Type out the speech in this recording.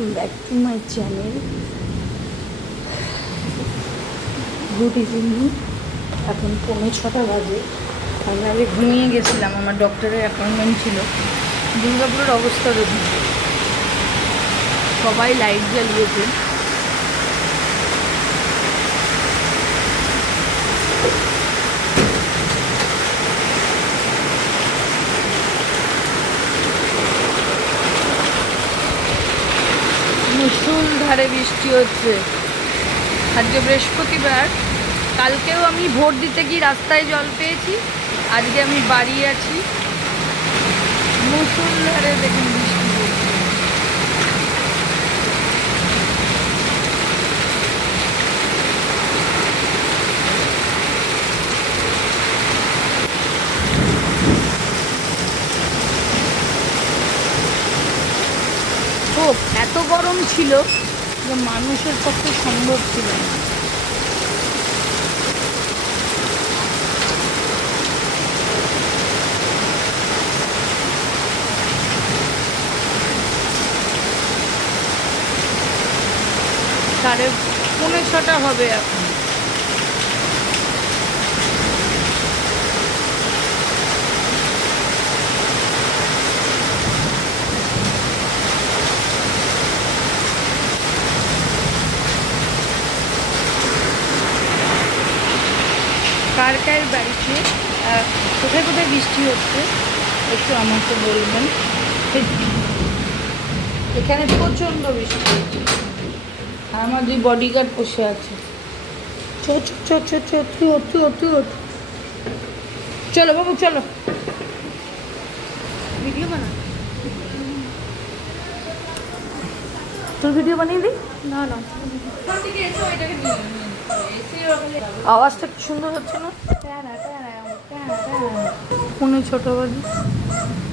Welcome back to my channel. Good evening. এখন 6:45 বাজে। আমি আগে ঘুমিয়ে গেছিলাম, আমার ডক্টরের অ্যাপয়েন্টমেন্ট ছিল। দুর্গাপুরের অবস্থা দেখুন, সবাই লাইট জ্বালিয়েছে। মুষলধারে বৃষ্টি হচ্ছে। আজকে বৃহস্পতিবার, কালকেও আমি ভোট দিতে গিয়ে রাস্তায় জল পেয়েছি, আজকে আমি বাড়ি আছি। মুষলধারে দেখুন বৃষ্টি পড়ছে। এত গরম ছিল যে মানুষের পক্ষে সম্ভব ছিল না। সাড়ে 5:45 হবে এখন। কার কার বাড়িতে কোথায় কোথায় বৃষ্টি হচ্ছে একটু আমাকে বলবেন। এখানে প্রচণ্ড বৃষ্টি হচ্ছে, আর আমার 2 বডিগার্ড বসে আছে। চলো বাবু চলো, ভিডিও বানা। তোর ভিডিও বানিয়ে দিই। না না, আওয়াজটা কি সুন্দর হচ্ছে না? 6:45 বাজে।